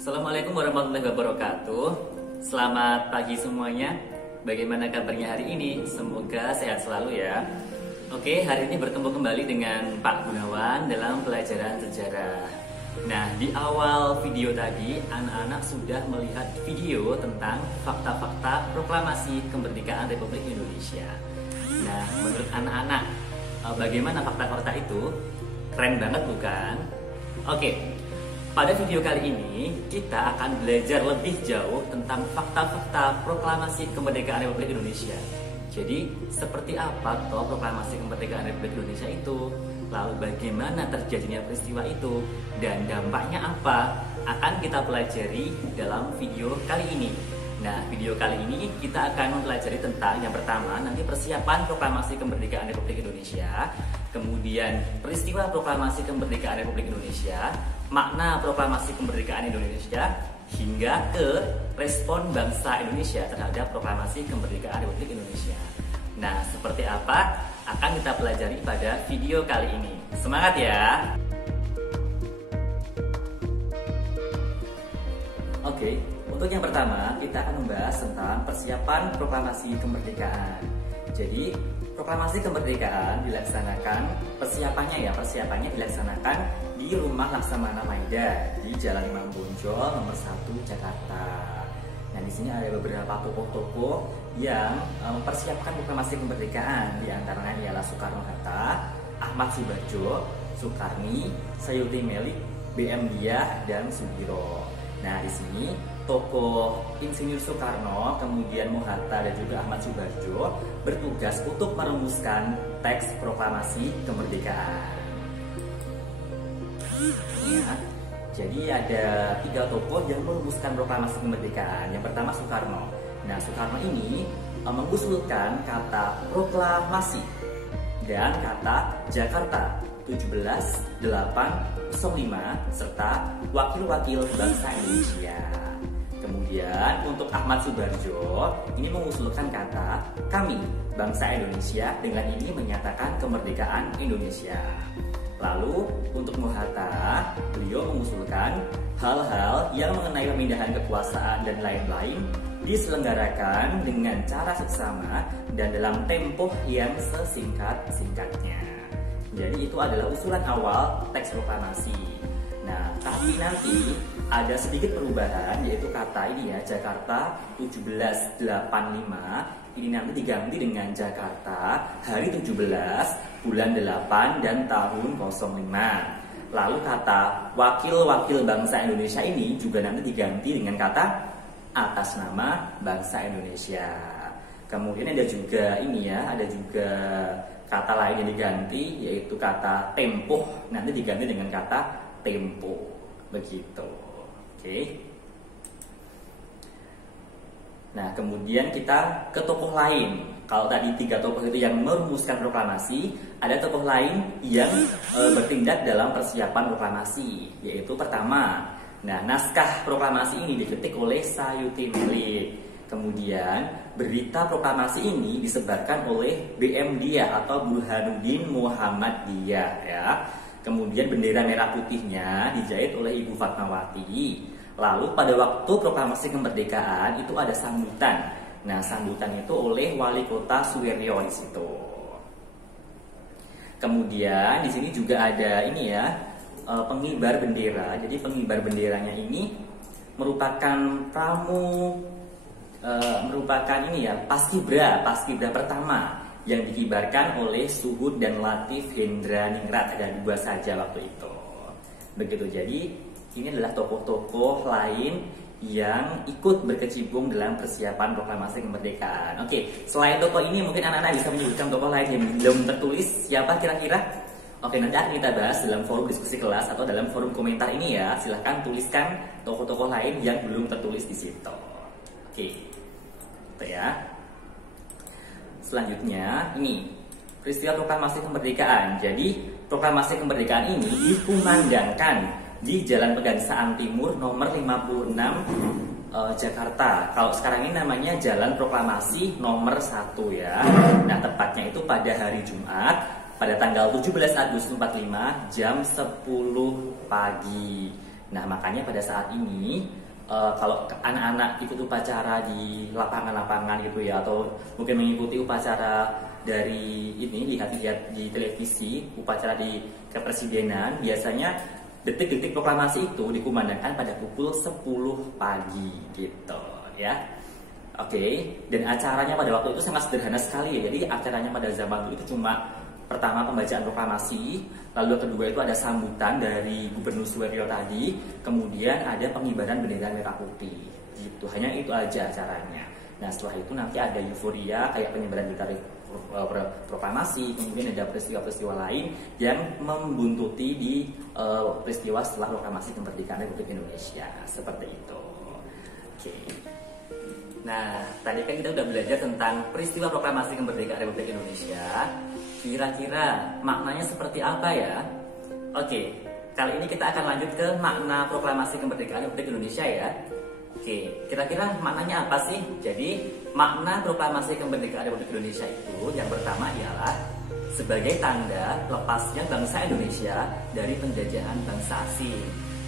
Assalamualaikum warahmatullahi wabarakatuh. Selamat pagi semuanya. Bagaimana kabarnya hari ini? Semoga sehat selalu ya. Oke, hari ini bertemu kembali dengan Pak Gunawan dalam pelajaran sejarah. Nah, di awal video tadi anak-anak sudah melihat video tentang fakta-fakta proklamasi kemerdekaan Republik Indonesia. Nah, menurut anak-anak, bagaimana fakta-fakta itu? Keren banget bukan? Oke, pada video kali ini kita akan belajar lebih jauh tentang fakta-fakta proklamasi kemerdekaan Republik Indonesia. Jadi, seperti apa toh proklamasi kemerdekaan Republik Indonesia itu? Lalu bagaimana terjadinya peristiwa itu? Dan dampaknya apa? Akan kita pelajari dalam video kali ini. Nah, video kali ini kita akan mempelajari tentang yang pertama nanti persiapan proklamasi kemerdekaan Republik Indonesia, kemudian peristiwa proklamasi kemerdekaan Republik Indonesia, makna proklamasi kemerdekaan Indonesia, hingga ke respon bangsa Indonesia terhadap proklamasi kemerdekaan Republik Indonesia. Nah, seperti apa akan kita pelajari pada video kali ini. Semangat ya! Oke, untuk yang pertama kita akan membahas tentang persiapan proklamasi kemerdekaan. Jadi, proklamasi kemerdekaan dilaksanakan, persiapannya dilaksanakan di Rumah Laksamana Maida di Jalan Imam Bonjol nomor 1 Jakarta. Nah, di sini ada beberapa tokoh-tokoh yang mempersiapkan proklamasi kemerdekaan. Di antaranya ialah Soekarno-Hatta, Ahmad Subarjo, Soekarni, Sayuti Melik, B.M. Diah, dan Sudiro. Nah, di sini tokoh Insinyur Soekarno, kemudian Mohatta dan juga Ahmad Subarjo bertugas untuk merumuskan teks proklamasi kemerdekaan. Ya, jadi ada 3 tokoh yang merumuskan proklamasi kemerdekaan. Yang pertama Soekarno. Nah, Soekarno ini mengusulkan kata proklamasi dan kata Jakarta 17.805 serta wakil-wakil bangsa Indonesia. Kemudian untuk Ahmad Subarjo ini mengusulkan kata kami bangsa Indonesia, dengan ini menyatakan kemerdekaan Indonesia. Lalu untuk Mohatta, beliau mengusulkan hal-hal yang mengenai pemindahan kekuasaan dan lain-lain diselenggarakan dengan cara seksama dan dalam tempo yang sesingkat-singkatnya. Jadi itu adalah usulan awal teks proklamasi. Nah, tapi nanti ada sedikit perubahan, yaitu kata ini ya, Jakarta 1785 ini nanti diganti dengan Jakarta hari 17 bulan 8 dan tahun 05. Lalu kata wakil-wakil bangsa Indonesia ini juga nanti diganti dengan kata atas nama bangsa Indonesia. Kemudian ada juga ini ya, ada juga kata lain yang diganti, yaitu kata tempo nanti diganti dengan kata tempo. Begitu. Oke. Nah, kemudian kita ke tokoh lain. Kalau tadi 3 tokoh itu yang merumuskan proklamasi, ada tokoh lain yang bertindak dalam persiapan proklamasi, yaitu pertama, nah, naskah proklamasi ini diketik oleh Sayuti Melik. Kemudian berita proklamasi ini disebarkan oleh B.M. Diah atau Burhanuddin Muhammad Diah ya. Kemudian bendera merah putihnya dijahit oleh Ibu Fatmawati. Lalu pada waktu proklamasi kemerdekaan itu ada sambutan. Nah, sambutan itu oleh Wali Kota Suwiryo di situ. Kemudian di sini juga ada ini ya, pengibar bendera. Jadi pengibar benderanya ini merupakan ini ya, paskibra pertama yang dikibarkan oleh Suhud dan Latif Hendra Ningrat. Ada 2 saja waktu itu. Begitu, jadi ini adalah tokoh-tokoh lain yang ikut berkecimpung dalam persiapan proklamasi kemerdekaan. Oke, selain tokoh ini mungkin anak-anak bisa menyebutkan tokoh lain yang belum tertulis. Siapa kira-kira? Oke, nanti akan kita bahas dalam forum diskusi kelas atau dalam forum komentar ini ya. Silahkan tuliskan tokoh-tokoh lain yang belum tertulis di situ. Oke, itu ya. Selanjutnya ini peristiwa proklamasi kemerdekaan. Jadi proklamasi kemerdekaan ini dikumandangkan di Jalan Pegangsaan Timur nomor 56 Jakarta. Kalau sekarang ini namanya Jalan Proklamasi nomor 1 ya. Nah, tepatnya itu pada hari Jumat pada tanggal 17 Agustus 45 jam 10 pagi. Nah, makanya pada saat ini kalau anak-anak ikut upacara di lapangan-lapangan gitu ya, atau mungkin mengikuti upacara dari ini, lihat-lihat di televisi upacara di kepresidenan, biasanya detik-detik proklamasi itu dikumandangkan pada pukul 10 pagi gitu ya. Oke, dan acaranya pada waktu itu sangat sederhana sekali ya. Jadi acaranya pada zaman itu cuma pertama pembacaan proklamasi, lalu yang kedua itu ada sambutan dari Gubernur Suweryo tadi, kemudian ada pengibaran bendera merah putih. Gitu. Hanya itu aja acaranya. Nah, setelah itu nanti ada euforia kayak penyebaran bendera proklamasi, kemudian ada peristiwa-peristiwa lain yang membuntuti di peristiwa setelah proklamasi kemerdekaan Republik Indonesia. Seperti itu. Oke. Nah, tadi kan kita udah belajar tentang peristiwa proklamasi kemerdekaan Republik Indonesia. Kira-kira maknanya seperti apa ya? Oke, kali ini kita akan lanjut ke makna proklamasi kemerdekaan Republik Indonesia ya. Oke, kira-kira maknanya apa sih? Jadi, makna proklamasi kemerdekaan Republik Indonesia itu yang pertama ialah sebagai tanda lepasnya bangsa Indonesia dari penjajahan bangsa asing.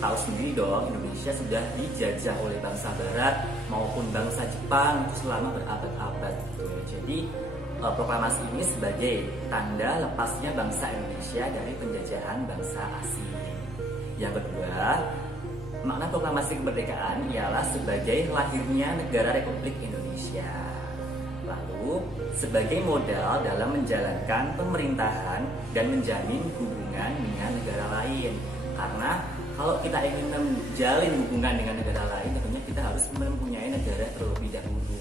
Tahu sendiri dong, Indonesia sudah dijajah oleh bangsa Barat maupun bangsa Jepang selama berabad-abad. Jadi, proklamasi ini sebagai tanda lepasnya bangsa Indonesia dari penjajahan bangsa asing. Yang kedua, makna proklamasi kemerdekaan ialah sebagai lahirnya negara Republik Indonesia. Lalu, sebagai modal dalam menjalankan pemerintahan dan menjamin hubungan dengan negara lain. Karena kalau kita ingin menjalin hubungan dengan negara lain, tentunya kita harus mempunyai negara terlebih dahulu.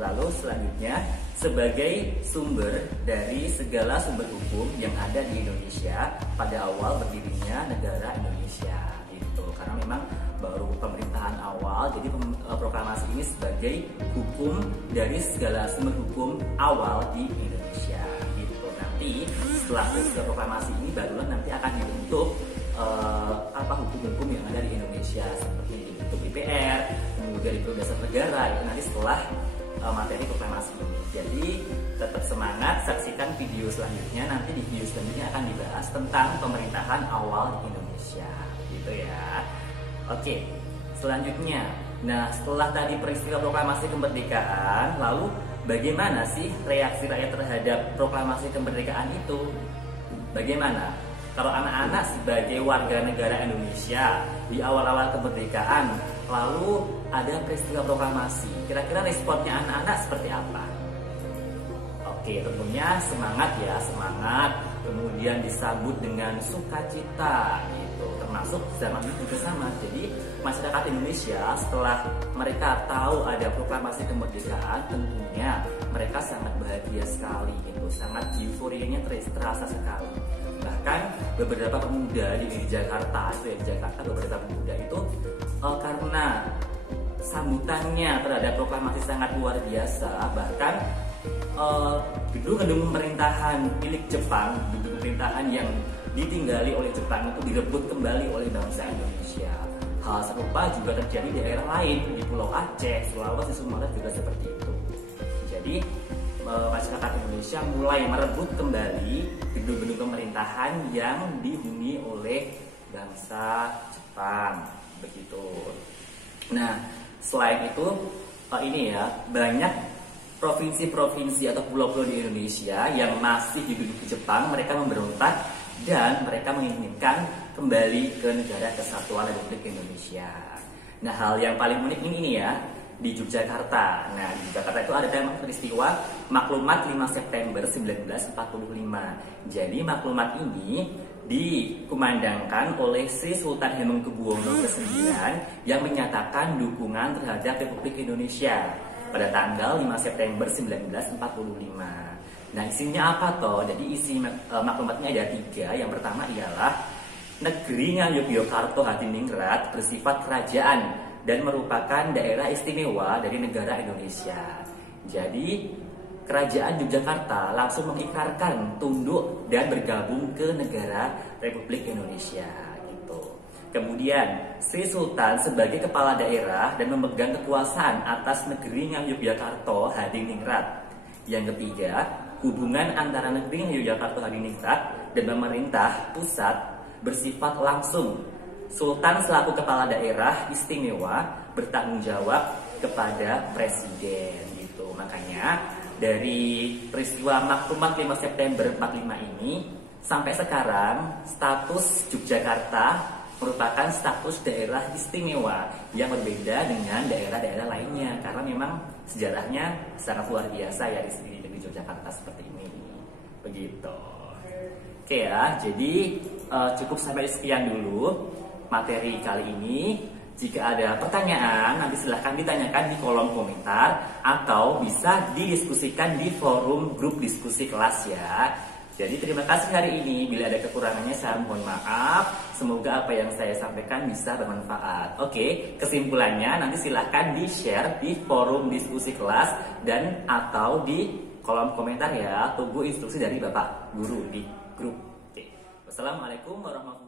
Lalu selanjutnya, sebagai sumber dari segala sumber hukum yang ada di Indonesia pada awal berdirinya negara Indonesia gitu. Karena memang baru pemerintahan awal, jadi proklamasi ini sebagai hukum dari segala sumber hukum awal di Indonesia gitu. Nanti setelah proklamasi ini barulah nanti akan dibentuk hukum-hukum yang ada di Indonesia, seperti dibentuk DPR, kemudian dibentuk dasar negara, itu nanti setelah materi proklamasi ini. Jadi tetap semangat, saksikan video selanjutnya. Nanti di video selanjutnya akan dibahas tentang pemerintahan awal di Indonesia, gitu ya. Oke, selanjutnya, nah setelah tadi peristiwa proklamasi kemerdekaan, lalu bagaimana sih reaksi rakyat terhadap proklamasi kemerdekaan itu? Bagaimana? Kalau anak-anak sebagai warga negara Indonesia di awal-awal kemerdekaan, lalu ada peristiwa proklamasi, kira-kira responnya anak-anak seperti apa? Oke, tentunya semangat ya, semangat. Kemudian disambut dengan sukacita gitu. Termasuk zaman itu juga sama. Jadi masyarakat Indonesia setelah mereka tahu ada proklamasi kemerdekaan, tentunya mereka sangat bahagia sekali gitu. Sangat euforianya terasa sekali. Bahkan beberapa pemuda di Jakarta itu ya, di Jakarta beberapa pemuda itu karena sambutannya terhadap proklamasi sangat luar biasa, bahkan gedung-gedung pemerintahan milik Jepang, gedung pemerintahan yang ditinggali oleh Jepang itu direbut kembali oleh bangsa Indonesia. Hal serupa juga terjadi di daerah lain, di Pulau Aceh, Sulawesi, Sumatera juga seperti itu. Jadi masyarakat Indonesia mulai merebut kembali gedung-gedung pemerintahan yang dihuni oleh bangsa Jepang, begitu. Nah, selain itu ini ya, banyak provinsi-provinsi atau pulau-pulau di Indonesia yang masih diduduki Jepang, mereka memberontak dan mereka menginginkan kembali ke negara kesatuan Republik Indonesia. Nah, hal yang paling unik ini ya, di Yogyakarta. Nah, di Yogyakarta itu ada peristiwa Maklumat 5 September 1945. Jadi maklumat ini dikumandangkan oleh Sri Sultan Hamengkubuwono ke-9 yang menyatakan dukungan terhadap Republik Indonesia pada tanggal 5 September 1945. Nah, isinya apa toh? Jadi isi maklumatnya ada 3. Yang pertama ialah negerinya Yogyakarta Hadiningrat bersifat kerajaan dan merupakan daerah istimewa dari negara Indonesia. Jadi kerajaan Yogyakarta langsung mengikrarkan tunduk dan bergabung ke negara Republik Indonesia gitu. Kemudian Sri Sultan sebagai kepala daerah dan memegang kekuasaan atas negerinya Yogyakarta Hadiningrat. Yang ketiga, hubungan antara negerinya Yogyakarta Hadiningrat dan pemerintah pusat bersifat langsung Sultan selaku kepala daerah istimewa bertanggung jawab kepada presiden gitu. Makanya dari peristiwa Maklumat 5 September 45 ini sampai sekarang status Yogyakarta merupakan status daerah istimewa yang berbeda dengan daerah-daerah lainnya karena memang sejarahnya sangat luar biasa ya di Yogyakarta seperti ini. Begitu. Oke ya, jadi cukup sampai sekian dulu materi kali ini. Jika ada pertanyaan, nanti silahkan ditanyakan di kolom komentar atau bisa didiskusikan di forum grup diskusi kelas ya. Jadi terima kasih hari ini. Bila ada kekurangannya saya mohon maaf. Semoga apa yang saya sampaikan bisa bermanfaat. Oke, kesimpulannya nanti silahkan di-share di forum diskusi kelas dan atau di kolom komentar ya. Tunggu instruksi dari Bapak Guru di grup. Oke. Wassalamualaikum warahmatullahi wabarakatuh.